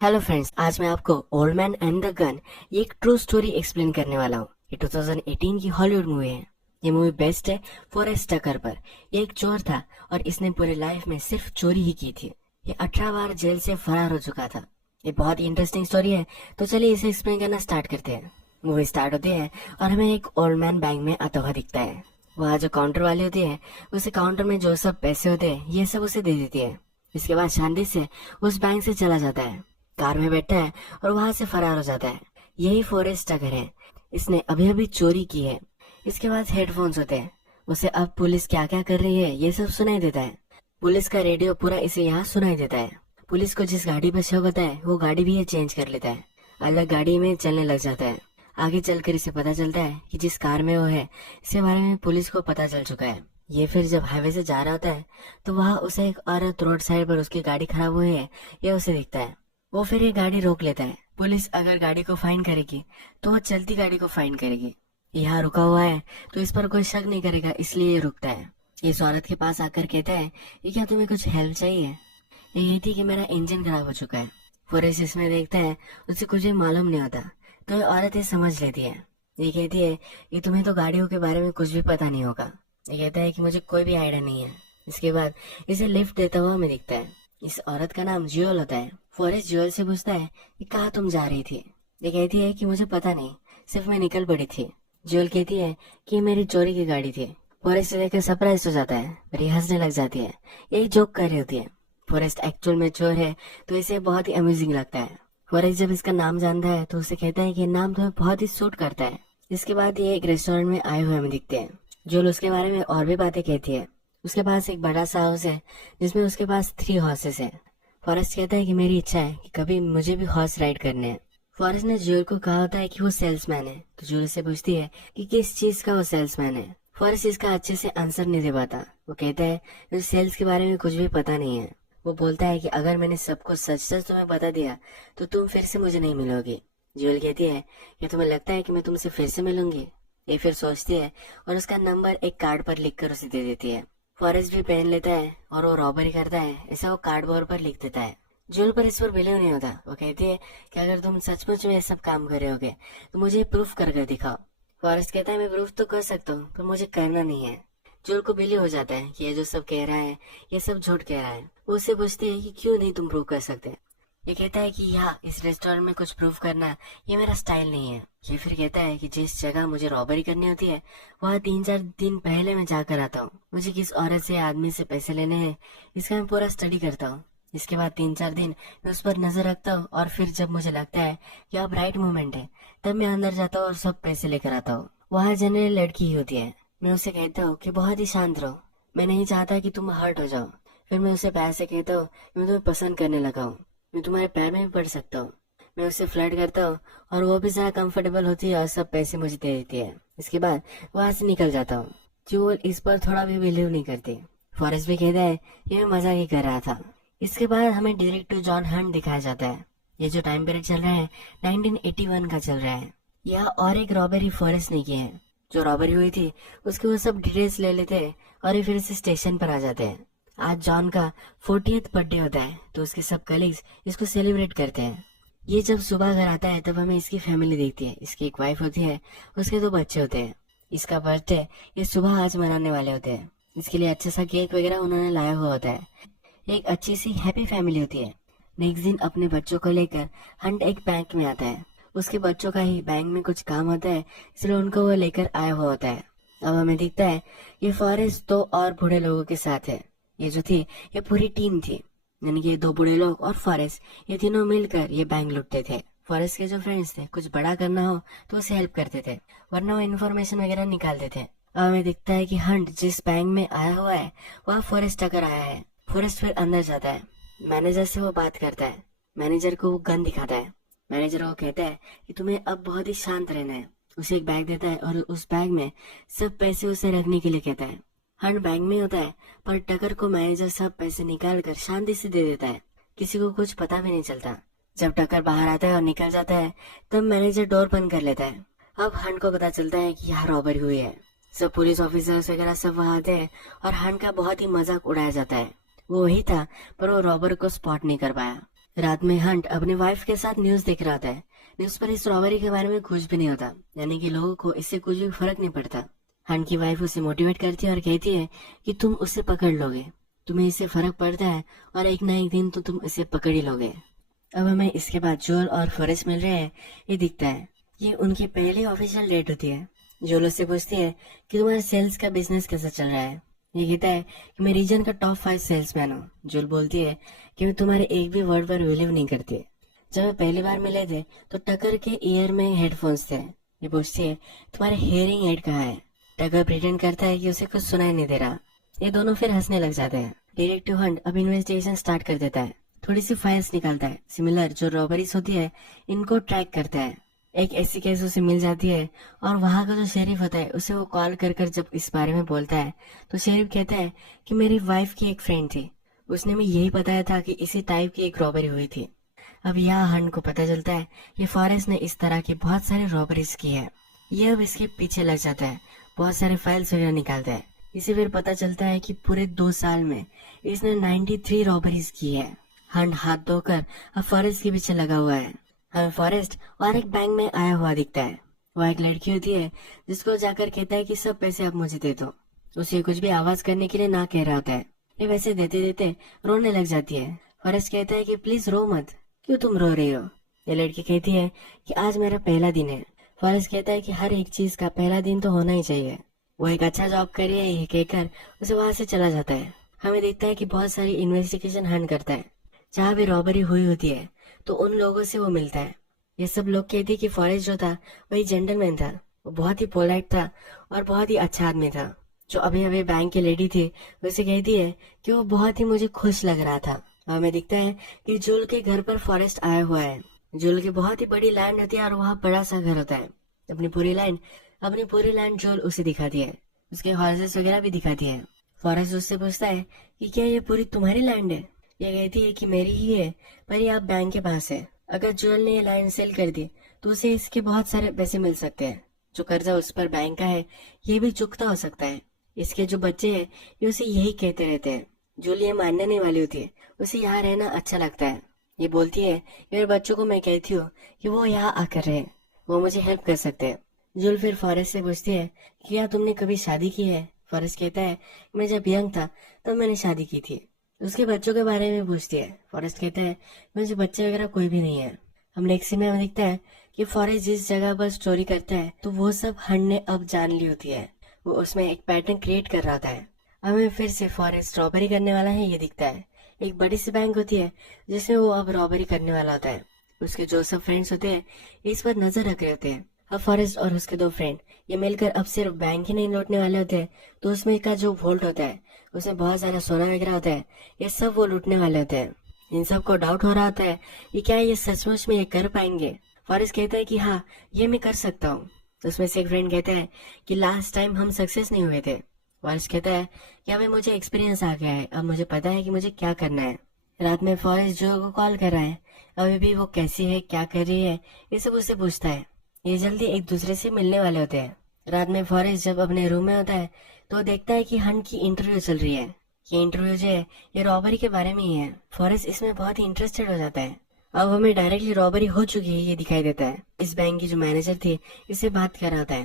Hello friends, आज मैं आपको old man and the gun ये एक ट्रू स्टोरी एक्सप्लेन करने वाला हूँ। ये 2018 की हॉलीवुड मूवी है। ये मूवी बेस्ट है फॉरेस्ट टकर पर। ये एक चोर था और इसने पूरे लाइफ में सिर्फ चोरी ही की थी। ये 18 बार जेल से फरार हो चुका था। ये बहुत ही इंटरेस्टिंग स्टोरी है, तो चलिए इसे एक्सप्लेन करना स्टार्ट करते हैं। मूवी स्टार्ट होती है और हमें एक ओल्ड मैन बैंक में आता हुआ दिखता है। वहाँ जो काउंटर वाली होती है, उसे काउंटर में जो सब पैसे होते हैं ये सब उसे दे देती है। इसके बाद शांति से उस बैंक से चला जाता है, कार में बैठता है और वहां से फरार हो जाता है। यही फॉरेस्ट टकर है। इसने अभी अभी चोरी की है। इसके बाद हेडफोन्स होते हैं। उसे अब पुलिस क्या क्या कर रही है ये सब सुनाई देता है। पुलिस का रेडियो पूरा इसे यहाँ सुनाई देता है। पुलिस को जिस गाड़ी पर शक होता है वो गाड़ी भी ये चेंज कर लेता है, अलग गाड़ी में चलने लग जाता है। आगे चलकर इसे पता चलता है कि जिस कार में वो है इसके बारे में पुलिस को पता चल चुका है। ये फिर जब हाईवे से जा रहा होता है तो वहाँ उसे एक औरत रोड साइड पर उसकी गाड़ी खराब हुई है ये उसे दिखता है। वो फिर ये गाड़ी रोक लेता है। पुलिस अगर गाड़ी को फाइन करेगी तो वो चलती गाड़ी को फाइन करेगी। यहाँ रुका हुआ है तो इस पर कोई शक नहीं करेगा, इसलिए ये रुकता है। इस औरत के पास आकर कहता है ये क्या तुम्हें कुछ हेल्प चाहिए। ये कहती है कि मेरा इंजन खराब हो चुका है। पुलिस इसमें देखता है, उसे कुछ भी मालूम नहीं होता, तो ये औरत ये समझ लेती है। ये कहती है कि तुम्हें तो गाड़ियों के बारे में कुछ भी पता नहीं होगा। ये कहता है कि मुझे कोई भी आइडिया नहीं है। इसके बाद इसे लिफ्ट देता हुआ हमें दिखता है। इस औरत का नाम ज्यूल होता है। फॉरेस्ट ज्यूल से पूछता है कि कहाँ तुम जा रही थी। ये कहती है कि मुझे पता नहीं, सिर्फ मैं निकल पड़ी थी। ज्यूल कहती है कि ये मेरी चोरी की गाड़ी थी। फॉरेस्ट से देखकर सरप्राइज हो जाता है, पर ये हंसने लग जाती है। यही जोक कर रही होती है। फॉरेस्ट एक्चुअल में चोर है तो इसे बहुत ही अम्यूजिंग लगता है। फॉरेस्ट जब इसका नाम जानता है तो उसे कहता है कि नाम तुम्हें बहुत ही सूट करता है। इसके बाद ये एक रेस्टोरेंट में आए हुए हमें दिखते हैं। ज्यूल उसके बारे में और भी बातें कहती है। उसके पास एक बड़ा सा हाउस है जिसमें उसके पास 3 हॉर्सेस है। फॉरेस्ट कहता है कि मेरी इच्छा है कि कभी मुझे भी हॉर्स राइड करने हैं। फॉरेस्ट ने ज्यूल को कहा होता है कि वो सेल्समैन है, तो ज्यूल से पूछती है कि किस चीज का वो सेल्समैन है। फॉरेस्ट इसका अच्छे से आंसर नहीं दे पाता। वो कहता है मुझे सेल्स के बारे में कुछ भी पता नहीं है। वो बोलता है कि अगर मैंने सब कुछ सच सच तुम्हें बता दिया तो तुम फिर से मुझे नहीं मिलोगी। ज्यूल कहती है कि तुम्हें लगता है कि मैं तुमसे फिर से मिलूंगी। ये फिर सोचती है और उसका नंबर एक कार्ड पर लिखकर उसे दे देती है। फॉरेस्ट भी पहन लेता है और वो रॉबरी करता है, ऐसा वो कार्डबोर्ड पर लिख देता है। जूल पर इस पर बिलीव नहीं होता। वो कहती है कि अगर तुम सचमुच में ये सब काम कर रहे होगे तो मुझे प्रूफ कर कर दिखाओ। फॉरेस्ट कहता है मैं प्रूफ तो कर सकता हूँ पर मुझे करना नहीं है। जूल को बिलीव हो जाता है कि ये जो सब कह रहा है ये सब झूठ कह रहा है। वो उससे पूछती है कि क्यों नहीं तुम प्रूफ कर सकते। ये कहता है कि यहाँ इस रेस्टोरेंट में कुछ प्रूफ करना ये मेरा स्टाइल नहीं है। ये फिर कहता है कि जिस जगह मुझे रॉबरी करनी होती है वहाँ 3-4 दिन पहले मैं जाकर आता हूँ। मुझे किस औरत से आदमी से पैसे लेने हैं इसका मैं पूरा स्टडी करता हूँ। इसके बाद 3-4 दिन मैं उस पर नजर रखता हूँ और फिर जब मुझे लगता है कि अब राइट मोमेंट है तब मैं अंदर जाता हूँ और सब पैसे लेकर आता हूँ। वहाँ जनरल लड़की ही होती है। मैं उसे कहता हूँ कि बहुत ही शांत रहो, मैं नहीं चाहता कि तुम हर्ट हो जाओ। फिर मैं उसे प्यार से कहता हूँ मैं तुम्हें पसंद करने लगा हूँ, मैं तुम्हारे पैर में भी पड़ सकता हूँ। मैं उससे फ्लर्ट करता हूँ और वो भी जरा कंफर्टेबल होती है और सब पैसे मुझे दे देती है। इसके बाद वहां से निकल जाता हूँ। जूल इस पर थोड़ा भी बिलीव नहीं करती। फॉरेस्ट भी कहता है ये मैं मजाक ही कर रहा था। इसके बाद हमें डायरेक्टर जॉन हंट दिखाया जाता है। ये जो टाइम पीरियड चल रहा है 1981 का चल रहा है। यह और एक रॉबरी फॉरेस्ट ने की है। जो रॉबरी हुई थी उसके वो सब डिटेल्स ले लेते हैं और ये फिर से स्टेशन पर आ जाते हैं। आज जॉन का 40th बर्थडे होता है तो उसके सब कलीग्स इसको सेलिब्रेट करते हैं। ये जब सुबह घर आता है तब हमें इसकी फैमिली देखती है। इसकी एक वाइफ होती है, उसके 2 बच्चे होते हैं। इसका बर्थडे ये सुबह आज मनाने वाले होते हैं। इसके लिए अच्छा सा केक वगैरह उन्होंने लाया हुआ होता है। एक अच्छी सी हैप्पी फैमिली होती है। नेक्स्ट दिन अपने बच्चों को लेकर हंट एक बैंक में आता है। उसके बच्चों का ही बैंक में कुछ काम होता है इसलिए उनको वो लेकर आया हुआ होता है। अब हमें दिखता है ये फॉरेस्ट 2 और बूढ़े लोगों के साथ है। ये जो थी ये पूरी टीम थी, यानी कि ये 2 बूढ़े लोग और फॉरेस्ट ये तीनों मिलकर ये बैंक लूटते थे। फॉरेस्ट के जो फ्रेंड्स थे कुछ बड़ा करना हो तो उसे हेल्प करते थे, वरना वो इन्फॉर्मेशन वगैरह निकालते थे। अब हमें दिखता है कि हंट जिस बैंक में आया हुआ है वहाँ फॉरेस्ट टकर आया है। फॉरेस्ट फिर अंदर जाता है, मैनेजर से वो बात करता है। मैनेजर को वो गन दिखाता है। मैनेजर को कहता है कि तुम्हें अब बहुत ही शांत रहना है। उसे एक बैग देता है और उस बैग में सब पैसे उसे रखने के लिए कहता है। हंट बैंक में होता है पर टकर को मैनेजर सब पैसे निकाल कर शांति से दे देता है। किसी को कुछ पता भी नहीं चलता। जब टकर बाहर आता है और निकल जाता है तब मैनेजर डोर बंद कर लेता है। अब हंट को पता चलता है कि यहाँ रॉबरी हुई है। सब पुलिस ऑफिसर्स वगैरह सब वहाँ आते हैं और हंट का बहुत ही मजाक उड़ाया जाता है। वो वही था पर वो रॉबर को स्पॉट नहीं कर पाया। रात में हंट अपने वाइफ के साथ न्यूज देख रहा था। न्यूज पर इस रॉबरी के बारे में कुछ भी नहीं होता, यानी कि लोगों को इससे कुछ भी फर्क नहीं पड़ता। हंट की वाइफ उसे मोटिवेट करती है और कहती है कि तुम उसे पकड़ लोगे, तुम्हें इससे फर्क पड़ता है और एक ना एक दिन तो तुम इसे पकड़ ही लोगे। अब हमें इसके बाद जोल और फॉरेस्ट मिल रहे हैं, ये दिखता है। ये उनकी पहली ऑफिशियल डेट होती है। जोल उससे पूछती है कि तुम्हारा सेल्स का बिजनेस कैसा चल रहा है। ये कहता है कि मैं रीजन का टॉप 5 सेल्समैन हूँ। जोल बोलती है कि मैं तुम्हारे एक भी वर्ड पर बिलीव नहीं करती। जब वे पहली बार मिले थे तो टकर के ईयर में हेडफोन्स थे। ये पूछती है तुम्हारे हियरिंग एड कहाँ है। टकर प्रिटेंड करता है कि उसे कुछ सुनाई नहीं दे रहा। ये दोनों फिर हंसने लग जाते हैं। डिटेक्टिव हंट अब इन्वेस्टिगेशन स्टार्ट कर देता है। थोड़ी सी फाइल्स निकालता है, सिमिलर जो रॉबरीज होती है इनको ट्रैक करता है। एक ऐसी केस उसे मिल जाती है और वहाँ का जो शेरिफ होता है उसे वो कॉल कर कर जब इस बारे में बोलता है तो शेरिफ कहता है कि मेरी वाइफ की एक फ्रेंड थी, उसने भी यही बताया था कि इसी टाइप की एक रॉबरी हुई थी। अब यहाँ हंट को पता चलता है कि फॉरेस्ट ने इस तरह की बहुत सारी रॉबरीज की है। ये अब इसके पीछे लग जाता है, बहुत सारे फाइल्स वगैरह निकालता है। इसे फिर पता चलता है कि पूरे 2 साल में इसने 93 रॉबरीज की है। हंट हाथ धोकर अब फॉरेस्ट के पीछे लगा हुआ है। हमें फॉरेस्ट और एक बैंक में आया हुआ दिखता है। वो एक लड़की होती है जिसको जाकर कहता है कि सब पैसे आप मुझे दे दो। उसे कुछ भी आवाज करने के लिए ना कह रहा होता है। ये वैसे देते देते रोने लग जाती है। फॉरेस्ट कहता है कि प्लीज रो मत, क्यों तुम रो रही हो। ये लड़की कहती है कि आज मेरा पहला दिन है। फॉरेस्ट कहता है कि हर एक चीज का पहला दिन तो होना ही चाहिए। वो एक अच्छा जॉब कर रही है ये कहकर उसे वहां से चला जाता है। हमें दिखता है कि बहुत सारी इन्वेस्टिगेशन हंट करता है। जहाँ भी रॉबरी हुई होती है तो उन लोगों से वो मिलता है। ये सब लोग कहते हैं कि फॉरेस्ट जो था वही जेंटलमैन था, वो बहुत ही पोलाइट था और बहुत ही अच्छा आदमी था। जो अभी अभी बैंक की लेडी थी उसे कहती है कि वो बहुत ही मुझे खुश लग रहा था। हमें दिखता है कि जूल के घर पर फॉरेस्ट आया हुआ है। जूल की बहुत ही बड़ी लैंड होती है और वहाँ बड़ा सा घर होता है। अपनी पूरी लैंड जूल उसे दिखाती है, उसके हॉर्सेस वगैरह भी दिखाती है। फॉरेस्ट उससे पूछता है कि क्या ये पूरी तुम्हारी लैंड है। ये कहती है कि मेरी ही है, पर ये आप बैंक के पास है। अगर जूल ने ये लैंड सेल कर दी तो उसे इसके बहुत सारे पैसे मिल सकते हैं। जो कर्जा उस पर बैंक का है ये भी चुकता हो सकता है। इसके जो बच्चे हैं ये उसे यही कहते रहते हैं। जूल ये मानने नहीं वाली होती है, उसे यहाँ रहना अच्छा लगता है। ये बोलती है कि मेरे बच्चों को मैं कहती हूँ कि वो यहाँ आकर रहे, वो मुझे हेल्प कर सकते हैं। जूल फिर फॉरेस्ट से पूछती है कि क्या तुमने कभी शादी की है। फॉरेस्ट कहता है मैं जब यंग था तब मैंने शादी की थी। उसके बच्चों के बारे में पूछती है। फॉरेस्ट कहता है मुझे बच्चे वगैरह कोई भी नहीं है। हम नेक्स्ट सीन में दिखता है कि फॉरेस्ट जिस जगह पर स्टोरी करता है तो वो सब हंट ने अब जान ली होती है। वो उसमें एक पैटर्न क्रिएट कर रहा था। हमें फिर से फॉरेस्ट रॉबरी करने वाला है ये दिखता है। एक बड़ी सी बैंक होती है जिसमें वो अब रॉबरी करने वाला होता है। उसके जो सब फ्रेंड्स होते हैं इस पर नजर रख रहे होते हैं। अब फॉरेस्ट और उसके 2 फ्रेंड ये मिलकर अब सिर्फ बैंक ही नहीं लूटने वाले होते हैं, तो उसमें का जो वोल्ट होता है उसमें बहुत सारा सोना वगैरह होता है, ये सब वो लूटने वाले होते हैं। इन सबको डाउट हो रहा होता है कि क्या ये सचमुच में ये कर पाएंगे। फॉरेस्ट कहता है कि हाँ ये मैं कर सकता हूँ। तो उसमें से एक फ्रेंड कहता है कि लास्ट टाइम हम सक्सेस नहीं हुए थे। फॉरेस्ट कहता है कि अभी मुझे एक्सपीरियंस आ गया है, अब मुझे पता है कि मुझे क्या करना है। रात में फॉरेस्ट जो को कॉल कर रहा है, अभी भी वो कैसी है, क्या कर रही है, ये सब उससे पूछता है। ये जल्दी एक दूसरे से मिलने वाले होते हैं। रात में फॉरेस्ट जब अपने रूम में होता है तो देखता है कि हंट की इंटरव्यू चल रही है। ये इंटरव्यू जो है ये रॉबरी के बारे में ही है। फॉरेस्ट इसमें बहुत ही इंटरेस्टेड हो जाता है। अब हमें डायरेक्टली रॉबरी हो चुकी है ये दिखाई देता है। इस बैंक की जो मैनेजर थी इससे बात कर रहा था।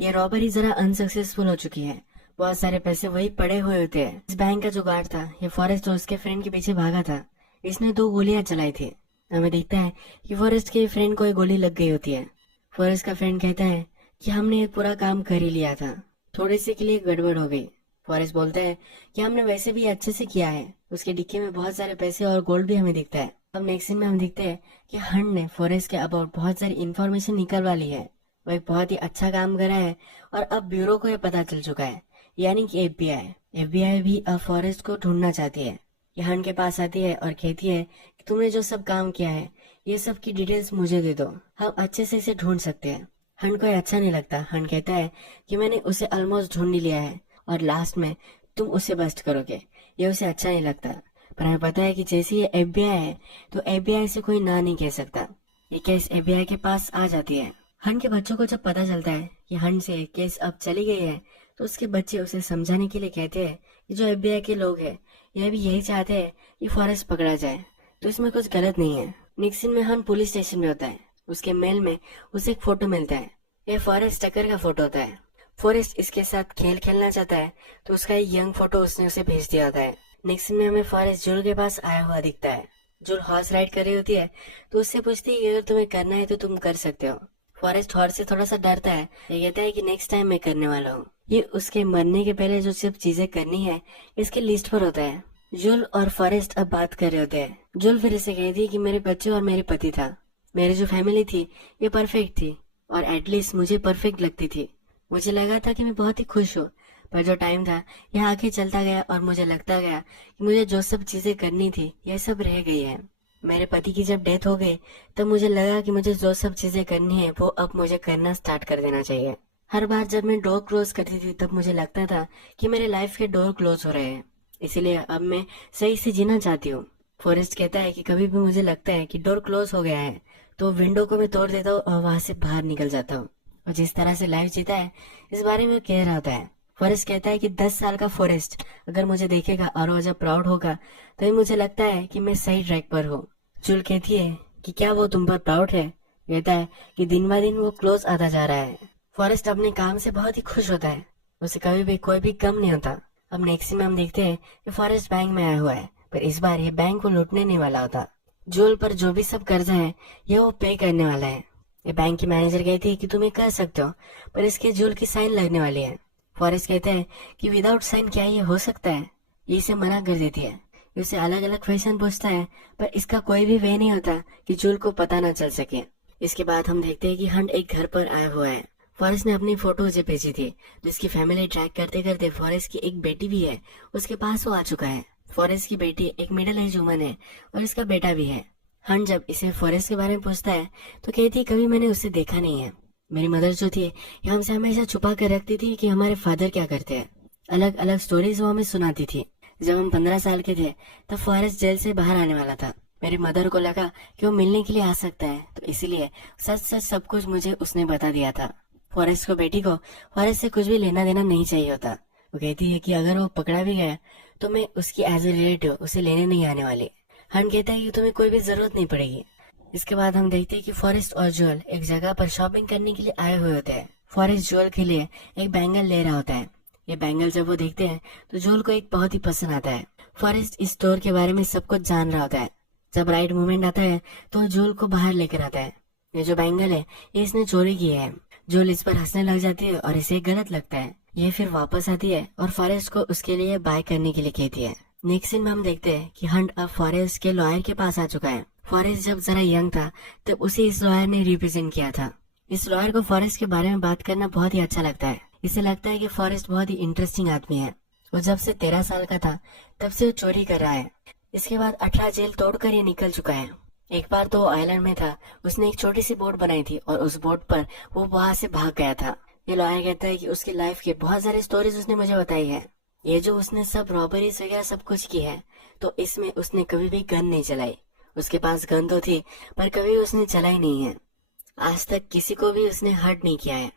ये रॉबरी जरा अनसक्सेसफुल हो चुकी है, बहुत सारे पैसे वही पड़े हुए होते हैं। इस बैंक का जो गार्ड था ये फॉरेस्ट और उसके फ्रेंड के पीछे भागा था। इसने 2 गोलियां चलाई थी। हमें दिखता है कि फॉरेस्ट के फ्रेंड को एक गोली लग गई होती है। फॉरेस्ट का फ्रेंड कहता है कि हमने ये पूरा काम कर ही लिया था, थोड़े से के लिए गड़बड़ हो गई। फॉरेस्ट बोलता है कि हमने वैसे भी अच्छे से किया है। उसके डिक्की में बहुत सारे पैसे और गोल्ड भी हमें दिखता है। अब नेक्स्ट सीन में हम दिखते हैं कि हंट ने फॉरेस्ट के अबाउट बहुत सारी इन्फॉर्मेशन निकलवा ली है। वो एक बहुत ही अच्छा काम करा है और अब ब्यूरो को ये पता चल चुका है, यानी कि एफबीआई भी अब फॉरेस्ट को ढूंढना चाहती है। ये हंट के पास आती है और कहती है कि तुमने जो सब काम किया है ये सब की डिटेल्स मुझे दे दो, हम अच्छे से इसे ढूंढ सकते हैं। हंट को अच्छा नहीं लगता। हंट कहता है कि मैंने उसे ऑलमोस्ट ढूंढ ही लिया है और लास्ट में तुम उसे बस्ट करोगे, ये उसे अच्छा नहीं लगता। पर हमें पता है कि जैसे ये एफबीआई है तो एफबीआई से कोई ना नहीं कह सकता। ये केस एफबीआई के पास आ जाती है। हंट के बच्चों को जब पता चलता है कि हंट से केस अब चली गई है तो उसके बच्चे उसे समझाने के लिए कहते हैं कि जो एफबीआई के लोग हैं ये भी यही चाहते हैं कि फॉरेस्ट पकड़ा जाए, तो इसमें कुछ गलत नहीं है। नेक्स्ट सीन में हंट पुलिस स्टेशन में होता है। उसके मेल में उसे एक फोटो मिलता है। ये फॉरेस्ट टकर का फोटो होता है। फॉरेस्ट इसके साथ खेल खेलना चाहता है तो उसका एक यंग फोटो उसने उसे भेज दिया होता है। नेक्स्ट में हमें फॉरेस्ट जूल के पास आया हुआ दिखता है। जूल हॉर्स राइड कर रही होती है तो उससे पूछती है कि अगर तुम्हें करना है तो तुम कर सकते हो। फॉरेस्ट हॉर्स से थोड़ा सा डरता है। ये कहता है कि नेक्स्ट टाइम मैं करने वाला हूँ। ये उसके मरने के पहले जो सब चीजें करनी है इसके लिस्ट पर होता है। जूल और फॉरेस्ट अब बात कर रहे होते हैं। जूल फिर इसे कहती है कि मेरे बच्चे और मेरे पति था, मेरी जो फैमिली थी ये परफेक्ट थी और एटलीस्ट मुझे परफेक्ट लगती थी। मुझे लगा था कि मैं बहुत ही खुश हूँ, पर जो टाइम था यह आगे चलता गया और मुझे लगता गया कि मुझे जो सब चीजें करनी थी यह सब रह गई है। मेरे पति की जब डेथ हो गई तब मुझे लगा कि मुझे जो सब चीजें करनी है वो अब मुझे करना स्टार्ट कर देना चाहिए। हर बार जब मैं डोर क्लोज करती थी तब मुझे लगता था कि मेरे लाइफ के डोर क्लोज हो रहे हैं, इसीलिए अब मैं सही से जीना चाहती हूँ। फॉरेस्ट कहता है कि कभी भी मुझे लगता है कि डोर क्लोज हो गया है तो विंडो को मैं तोड़ देता हूँ और वहां से बाहर निकल जाता हूँ और जिस तरह से लाइफ जीता है इस बारे में कह रहा होता है। फॉरेस्ट कहता है कि 10 साल का फॉरेस्ट अगर मुझे देखेगा और वो जब प्राउड होगा तो मुझे लगता है कि मैं सही ट्रैक पर हूँ। जूल कहती है कि क्या वो तुम पर प्राउड है? कहता है कि दिन ब दिन वो क्लोज आता जा रहा है। फॉरेस्ट अपने काम से बहुत ही खुश होता है, उसे कभी भी कोई भी कम नहीं होता। अब नेक्स्ट में हम देखते हैं कि फॉरेस्ट बैंक में आया हुआ है, पर इस बार ये बैंक को लूटने नहीं वाला होता। जूल पर जो भी सब कर्जा है ये वो पे करने वाला है। ये बैंक की मैनेजर कहती है कि तुम ये कर सकते हो, पर इसके जूल की साइन लगने वाली है। फॉरेस्ट कहते हैं कि विदाउट साइन क्या ये हो सकता है? ये इसे मना कर देती है। ये उसे अलग अलग क्वेश्चन पूछता है, पर इसका कोई भी वे नहीं होता कि जूल को पता न चल सके। इसके बाद हम देखते हैं कि हंट एक घर पर आया हुआ है। फॉरेस्ट ने अपनी फोटो उसे भेजी थी, जिसकी फैमिली ट्रैक करते करते फॉरेस्ट की एक बेटी भी है उसके पास वो आ चुका है। फॉरेस्ट की बेटी एक मिडिल एज वुमन है और इसका बेटा भी है। हंट जब इसे फॉरेस्ट के बारे में पूछता है तो कहती है कभी मैंने उसे देखा नहीं है। मेरी मदर जो थी ये हमसे हमेशा छुपा कर रखती थी कि हमारे फादर क्या करते हैं। अलग अलग स्टोरीज वो हमें सुनाती थी। जब हम 15 साल के थे तब फॉरेस्ट जेल से बाहर आने वाला था। मेरी मदर को लगा कि वो मिलने के लिए आ सकता है, तो इसीलिए सच सच सब कुछ मुझे उसने बता दिया था। फॉरेस्ट को बेटी को फॉरेस्ट से कुछ भी लेना देना नहीं चाहिए होता। वो कहती है कि अगर वो पकड़ा भी गया तो मैं उसकी एज ए रिलेटिव उसे लेने नहीं आने वाली। हंट कहता है कि तुम्हें कोई भी जरूरत नहीं पड़ेगी। इसके बाद हम देखते हैं कि फॉरेस्ट और जूल एक जगह पर शॉपिंग करने के लिए आए हुए होते हैं। फॉरेस्ट जूल के लिए एक बैंगल ले रहा होता है। ये बैंगल जब वो देखते हैं तो जूल को एक बहुत ही पसंद आता है। फॉरेस्ट इस स्टोर के बारे में सब कुछ जान रहा होता है। जब राइट मोमेंट आता है तो जूल को बाहर लेकर आता है। ये जो बैंगल है ये इसने चोरी की है। जूल इस पर हंसने लग जाती है और इसे गलत लगता है। ये फिर वापस आती है और फॉरेस्ट को उसके लिए बाय करने के लिए कहती है। नेक्स्ट सीन में हम देखते हैं कि हंट अब फॉरेस्ट के लॉयर के पास आ चुका है। फॉरेस्ट जब जरा यंग था तब उसे इस लॉयर ने रिप्रेजेंट किया था। इस लॉयर को फॉरेस्ट के बारे में बात करना बहुत ही अच्छा लगता है। इसे लगता है कि फॉरेस्ट बहुत ही इंटरेस्टिंग आदमी है। वो जब से 13 साल का था तब से वो चोरी कर रहा है। इसके बाद 18 जेल तोड़कर ये निकल चुका है। एक बार तो वो आइलैंड में था, उसने एक छोटी सी बोट बनाई थी और उस बोट पर वो वहां से भाग गया था। ये लॉयर कहता है कि उसकी लाइफ के बहुत सारी स्टोरीज उसने मुझे बताई है। ये जो उसने सब रॉबरीज वगैरह सब कुछ की है तो इसमें उसने कभी भी गन नहीं चलाई। उसके पास गन तो थी पर कभी उसने चलाई नहीं है। आज तक किसी को भी उसने हर्ट नहीं किया है।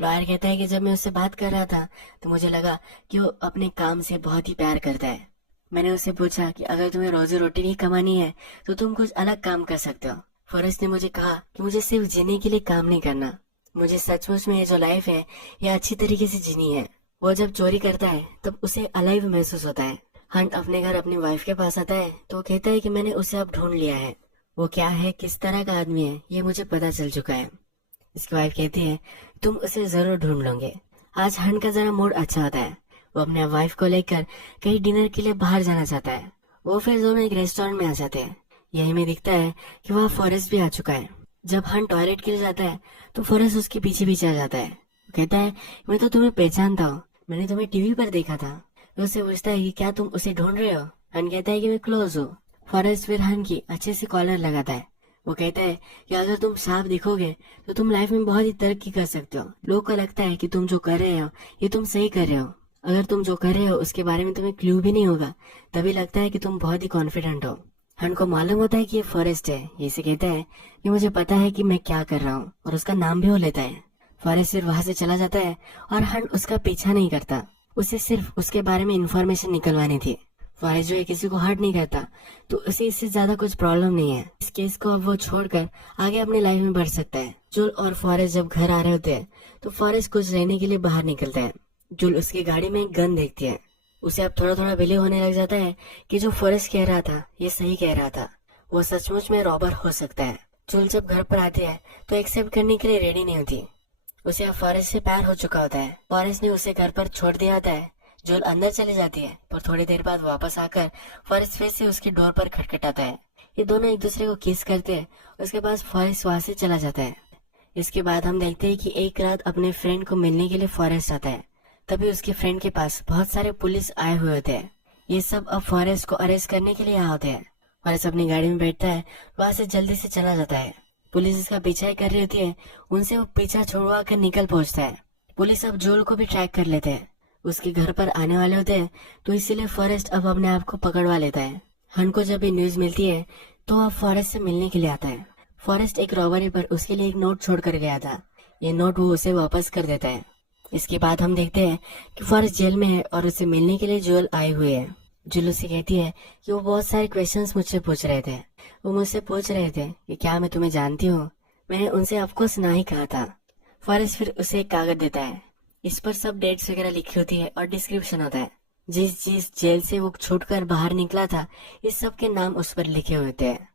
लॉयर कहता है कि जब मैं उससे बात कर रहा था तो मुझे लगा कि वो अपने काम से बहुत ही प्यार करता है। मैंने उससे पूछा कि अगर तुम्हें रोजी रोटी नहीं कमानी है तो तुम कुछ अलग काम कर सकते हो। फॉरेस्ट ने मुझे कहा कि मुझे सिर्फ जीने के लिए काम नहीं करना, मुझे सचमुच में ये जो लाइफ है ये अच्छी तरीके से जीनी है। वो जब चोरी करता है तब उसे अलाइव महसूस होता है। हंट अपने घर अपनी वाइफ के पास आता है तो वो कहता है कि मैंने उसे अब ढूंढ लिया है। वो क्या है, किस तरह का आदमी है, ये मुझे पता चल चुका है। इसकी वाइफ कहती है तुम उसे जरूर ढूंढ लोगे। आज हंट का जरा मूड अच्छा होता है। वो अपने वाइफ को लेकर कहीं डिनर के लिए बाहर जाना चाहता है। वो फिर दोनों एक रेस्टोरेंट में आ जाते हैं। यही में दिखता है कि वहाँ फॉरेस्ट भी आ चुका है। जब हंट टॉयलेट के लिए जाता है तो फॉरेस्ट उसके पीछे पीछे आ जाता है। वो कहता है मैं तो तुम्हें पहचानता हूँ, मैंने तुम्हें टीवी पर देखा था। तो उससे पूछता है कि क्या तुम उसे ढूंढ रहे हो? हंट कहता है कि मैं क्लोज हूँ। फॉरेस्ट फिर हंट की अच्छे से कॉलर लगाता है। वो कहता है कि अगर तुम साफ दिखोगे तो तुम लाइफ में बहुत ही तरक्की कर सकते हो। लोगों को लगता है कि तुम जो कर रहे हो ये तुम सही कर रहे हो। अगर तुम जो कर रहे हो उसके बारे में तुम्हें क्लू भी नहीं होगा तभी लगता है कि तुम बहुत ही कॉन्फिडेंट हो। हंट को मालूम होता है कि ये फॉरेस्ट है। ये से कहता है कि मुझे पता है कि मैं क्या कर रहा हूँ और उसका नाम भी वो लेता है। फॉरेस्ट फिर वहां से चला जाता है और हंट उसका पीछा नहीं करता। उसे सिर्फ उसके बारे में इंफॉर्मेशन निकलवानी थी। फॉरेस्ट जो है किसी को हर्ट नहीं करता, तो उसे इससे ज्यादा कुछ प्रॉब्लम नहीं है। इस केस को अब वो छोड़कर आगे अपनी लाइफ में बढ़ सकता है। जुल और फॉरेस्ट जब घर आ रहे होते हैं तो फॉरेस्ट कुछ रहने के लिए बाहर निकलता है। जुल उसकी गाड़ी में एक गन देखती है। उसे अब थोड़ा थोड़ा बिलीव होने लग जाता है कि जो फॉरेस्ट कह रहा था ये सही कह रहा था, वो सचमुच में रॉबर हो सकता है। जुल जब घर पर आती है तो एक्सेप्ट करने के लिए रेडी नहीं होती। उसे अब फॉरेस्ट से प्यार हो चुका होता है। फॉरेस्ट ने उसे घर पर छोड़ दिया होता है। जुल अंदर चली जाती है, पर थोड़ी देर बाद वापस आकर फॉरेस्ट फिर से उसकी डोर पर खटखटाता है। ये दोनों एक दूसरे को किस करते हैं। उसके बाद फॉरेस्ट वहां से चला जाता है। इसके बाद हम देखते हैं कि एक रात अपने फ्रेंड को मिलने के लिए फॉरेस्ट आता है। तभी उसके फ्रेंड के पास बहुत सारे पुलिस आए हुए होते हैं। ये सब अब फॉरेस्ट को अरेस्ट करने के लिए आए होते हैं। फॉरेस्ट अपनी गाड़ी में बैठता है, वहां से जल्दी से चला जाता है। पुलिस इसका पीछा कर रही होती है, उनसे वो पीछा छुड़वा कर निकल पहुंचता है। पुलिस अब जोल को भी ट्रैक कर लेते हैं। उसके घर पर आने वाले होते हैं, तो इसीलिए फॉरेस्ट अब अपने आप को पकड़वा लेता है। हन को जब ये न्यूज मिलती है तो अब फॉरेस्ट से मिलने के लिए आता है। फॉरेस्ट एक रॉबरी पर उसके लिए एक नोट छोड़ कर गया था। ये नोट वो उसे वापस कर देता है। इसके बाद हम देखते हैं कि फॉरेस्ट जेल में है और उसे मिलने के लिए जोल आए हुए है। जुल उसे कहती है कि वो बहुत सारे क्वेश्चंस मुझसे पूछ रहे थे। वो मुझसे पूछ रहे थे कि क्या मैं तुम्हें जानती हूँ। मैंने उनसे ऑफकोर्स ना ही कहा था। फॉरेस्ट फिर उसे एक कागज देता है। इस पर सब डेट्स वगैरह लिखी होती है और डिस्क्रिप्शन होता है। जिस जेल से वो छूटकर बाहर निकला था, इस सब के नाम उस पर लिखे हुए होते हैं।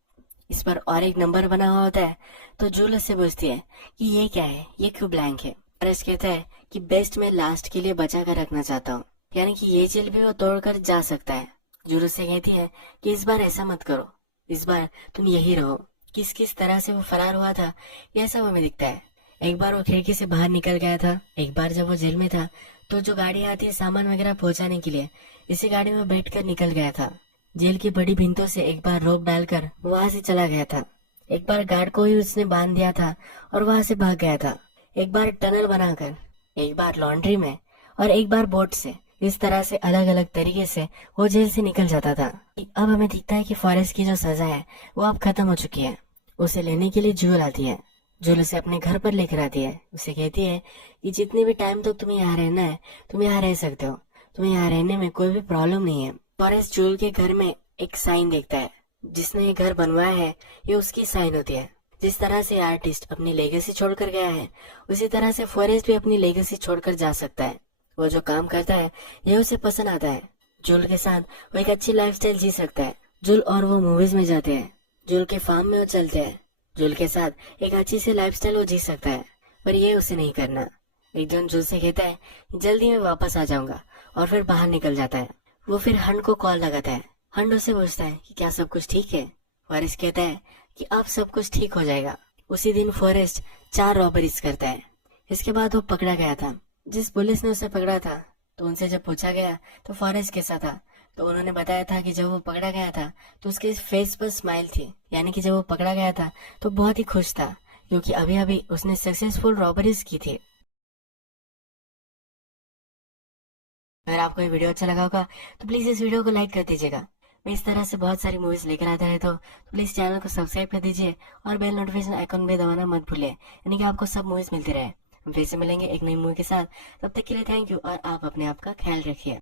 इस पर और एक नंबर बना हुआ होता है। तो जूल उससे पूछती है कि ये क्या है, ये क्यों ब्लैंक है। फॉरेस्ट कहता है कि बेस्ट मैं लास्ट के लिए बचा कर रखना चाहता हूँ, यानी कि ये जेल भी वो तोड़कर जा सकता है। जूल उससे कहती है कि इस बार ऐसा मत करो, इस बार तुम यही रहो। किस किस तरह से वो फरार हुआ था यह सब हमें दिखता है। एक बार वो खिड़की से बाहर निकल गया था। एक बार जब वो जेल में था तो जो गाड़ी आती है सामान वगैरह पहुंचाने के लिए, इसी गाड़ी में बैठकर निकल गया था। जेल की बड़ी भिंतों से एक बार रोप डालकर वहां से चला गया था। एक बार गार्ड को ही उसने बांध दिया था और वहां से भाग गया था। एक बार टनल बनाकर, एक बार लॉन्ड्री में और एक बार बोट से। इस तरह से अलग अलग तरीके से वो जेल से निकल जाता था। अब हमें दिखता है कि फॉरेस्ट की जो सजा है वो अब खत्म हो चुकी है। उसे लेने के लिए जूल आती है। जूल उसे अपने घर पर लेकर आती है। उसे कहती है कि जितने भी टाइम तक तुम्हें यहाँ रहना है तुम यहाँ रह सकते हो, तुम्हें यहाँ रहने में कोई भी प्रॉब्लम नहीं है। फॉरेस्ट जूल के घर में एक साइन देखता है। जिसने ये घर बनवाया है ये उसकी साइन होती है। जिस तरह से आर्टिस्ट अपनी लेगेसी छोड़कर गया है, उसी तरह से फॉरेस्ट भी अपनी लेगेसी छोड़कर जा सकता है। वो जो काम करता है ये उसे पसंद आता है। जूल के साथ वो एक अच्छी लाइफस्टाइल जी सकता है। जूल और वो मूवीज में जाते हैं, जूल के फार्म में वो चलते हैं, जूल के साथ एक अच्छी सी लाइफस्टाइल वो जी सकता है, पर ये उसे नहीं करना। एक दिन जूल से कहता है जल्दी मैं वापस आ जाऊंगा और फिर बाहर निकल जाता है। वो फिर हंड को कॉल लगाता है। हंड उससे पूछता है कि क्या सब कुछ ठीक है। फॉरेस्ट कहता है कि अब सब कुछ ठीक हो जाएगा। उसी दिन फॉरेस्ट 4 रॉबरीज करता है। इसके बाद वो पकड़ा गया था। जिस पुलिस ने उसे पकड़ा था तो उनसे जब पूछा गया तो फॉरेस्ट कैसा था, तो उन्होंने बताया था कि जब वो पकड़ा गया था तो उसके फेस पर स्माइल थी, यानी कि जब वो पकड़ा गया था तो बहुत ही खुश था, क्योंकि अभी अभी उसने सक्सेसफुल रॉबरीज की थी। अगर आपको ये वीडियो अच्छा लगा होगा तो प्लीज इस वीडियो को लाइक कर दीजिएगा। मैं इस तरह से बहुत सारी मूवीज लेकर आता रहता हूँ, तो प्लीज चैनल को सब्सक्राइब कर दीजिए और बेल नोटिफिकेशन आइकॉन में दबाना मत भूलिए, यानी कि आपको सब मूवीज मिलती रहे। हम फिर से मिलेंगे एक नई मूवी के साथ। तब तक के लिए थैंक यू और आप अपने आप का ख्याल रखिए।